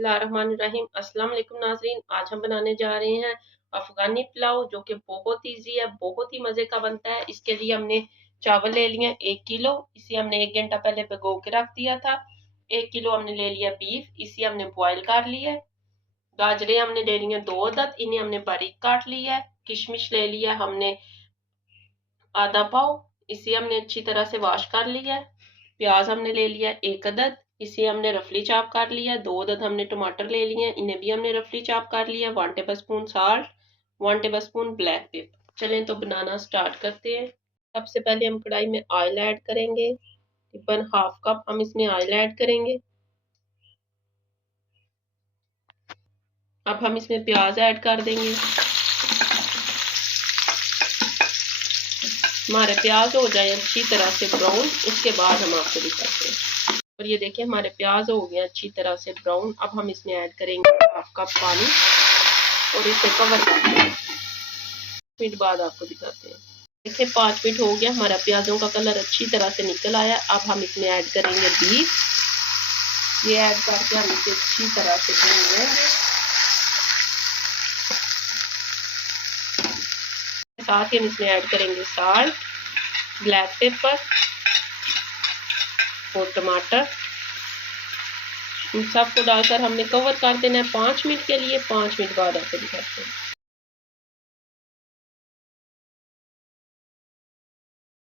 बिस्मिल्लाहिर्रहमानिर्रहीम। अस्सलाम वालेकुम नाज़रीन, आज हम बनाने जा रहे हैं अफ़गानी पुलाव, जो कि बहुत ईजी है, बहुत ही मज़े का बनता है। इसके लिए हमने चावल ले लिए 1 किलो। इसे हमने 1 घंटा पहले भिगो के रख दिया था। 1 किलो हमने ले लिया बीफ, इसे हमने बॉयल कर लिया है। गाजरें हमने ले ली हैं 2 अदद, इन्हें हमने बारीक काट लिया है। किशमिश ले लिया हमने आधा पाव, इसे हमने अच्छी तरह से वॉश कर लिया है। प्याज हमने ले लिया 1 अदद, इसे हमने रफली चॉप कर लिया। 2 अदद हमने टमाटर ले लिए हैं, इन्हें भी हमने रफली चॉप कर लिया। 1 table spoon salt, 1 table spoon black pepper. चलें तो बनाना स्टार्ट करते हैं। सबसे पहले हम कढ़ाई में ऑयल ऐड करेंगे। तकरीबन हाफ कप हम इसमें ऑयल ऐड करेंगे। अब हम इसमें प्याज ऐड कर देंगे। हमारे प्याज हो जाए अच्छी तरह से ब्राउन, उसके बाद हम आपको दिखाते हैं। और ये देखिए हमारे प्याज हो गए अच्छी तरह से ब्राउन। अब हम इसमें ऐड करेंगे हाफ कप पानी और इसे कवर कर देंगे। 5 मिनट बाद आपको दिखाते हैं। देखिए 5 मिनट हो गया, हमारा प्याजों का कलर अच्छी तरह से निकल आया। अब हम इसमें ऐड करेंगे बीफ। ये ऐड करके हम इसे अच्छी तरह से भून लेंगे। साथ ही हम इसमें ऐड करेंगे साल्ट, ब्लैक पेपर और टमाटर। इन सबको डालकर हमने कवर कर देना है 5 मिनट के लिए। 5 मिनट बाद आपको दिखाते हैं।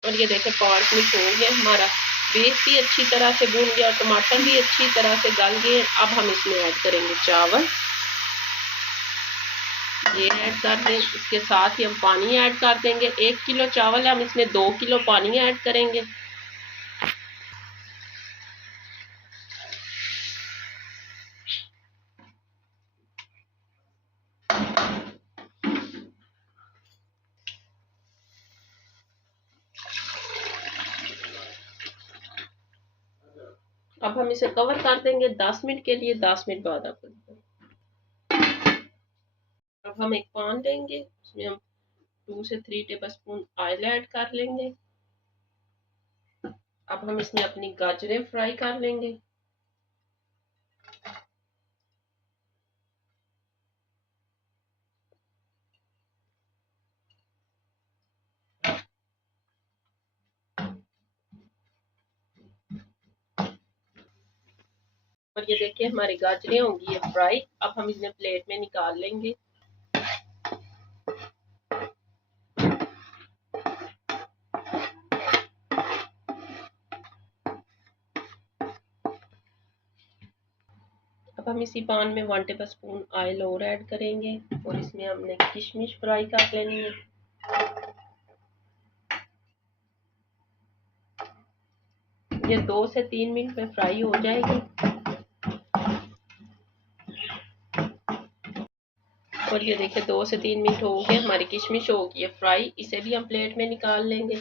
और ये देखें 5 मिनट हो गए, हमारा बेस भी अच्छी तरह से भून गया और टमाटर भी अच्छी तरह से गल गए। अब हम इसमें ऐड करेंगे चावल, ये ऐड कर दें। इसके साथ ही हम पानी ऐड कर देंगे। 1 किलो चावल है, हम इसमें 2 किलो पानी ऐड करेंगे। अब हम इसे कवर कर देंगे 10 मिनट के लिए। 10 मिनट बाद आपको अब हम एक पैन लेंगे, उसमें हम 2 से 3 टेबल स्पून ऑयल ऐड कर लेंगे। अब हम इसमें अपनी गाजरें फ्राई कर लेंगे। और ये देखिए हमारी गाजरें होंगी है फ्राई। अब हम इन्हें प्लेट में निकाल लेंगे। अब हम इसी पैन में 1 टेबल स्पून ऑयल और ऐड करेंगे और इसमें हमने किशमिश फ्राई कर लेनी है। ये 2 से 3 मिनट में फ्राई हो जाएगी। और ये देखिए 2 से 3 मिनट हो गए, हमारी किशमिश हो गई है फ्राई। इसे भी हम प्लेट में निकाल लेंगे।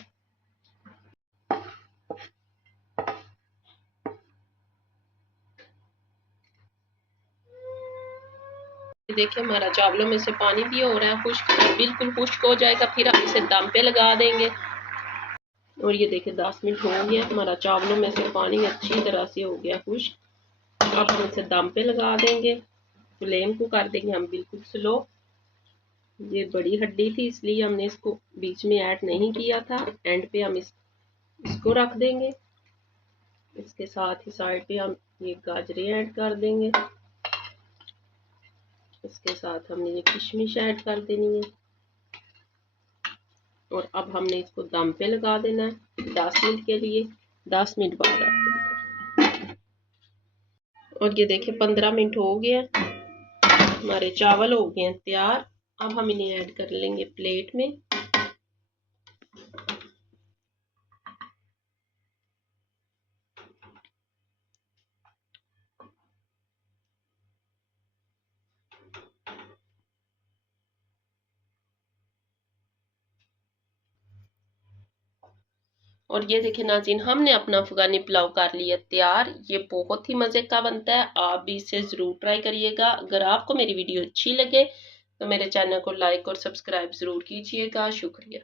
देखिए हमारा चावलों में से पानी भी हो रहा है खुश्क, बिल्कुल खुश्क हो जाएगा फिर हम इसे दम पे लगा देंगे। और ये देखिए 10 मिनट हो गया, हमारा चावलों में से पानी अच्छी तरह से हो गया खुश्क। अब हम इसे दम पे लगा देंगे। फ्लेम को कर देंगे हम बिल्कुल स्लो। ये बड़ी हड्डी थी इसलिए हमने इसको बीच में ऐड नहीं किया था। एंड पे हम इसको रख देंगे। इसके साथ ही साइड पे हम ये गाजरें ऐड कर देंगे। इसके साथ हमने ये किशमिश ऐड कर देनी है। और अब हमने इसको दम पे लगा देना है 10 मिनट के लिए। 10 मिनट बाद आपको। और ये देखिए 15 मिनट हो गए, हमारे चावल हो गए हैं तैयार। अब हम इन्हें ऐड कर लेंगे प्लेट में। और ये देखिए नाज़रीन, हमने अपना अफगानी पुलाव कर लिया तैयार। ये बहुत ही मज़े का बनता है, आप भी इसे ज़रूर ट्राई करिएगा। अगर आपको मेरी वीडियो अच्छी लगे तो मेरे चैनल को लाइक और सब्सक्राइब ज़रूर कीजिएगा। शुक्रिया।